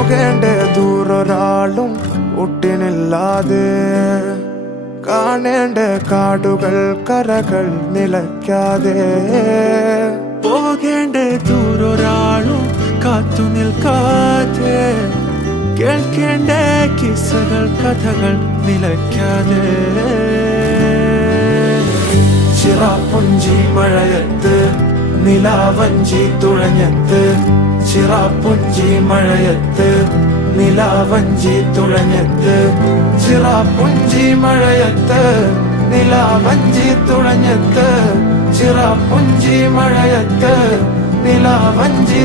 പോകേണ്ട ദൂരൊരാളും ഒട്ടിനില്ലാതെ കാണേണ്ട കാടുകൾ കരകൾ നിലയ്ക്കാതെ പോകേണ്ട ദൂരൊരാളും കാത്തു നിൽക്കാതെ കേൾക്കേണ്ട കിസ്സകൾ കഥകൾ നിലയ്ക്കാതെ ചിറാപ്പുഞ്ചി മഴയത്ത് നിലാവഞ്ചി തുഴഞ്ഞത്ത് ചിറാപ്പുഞ്ചി മഴയത്ത് നിലാവഞ്ചി തുഴഞ്ഞത്ത് ചിറാപ്പുഞ്ചി മഴയത്ത് നിലാവഞ്ചി തുഴഞ്ഞത്ത് ചിറാപ്പുഞ്ചി മഴയത്ത് നിലാവഞ്ചി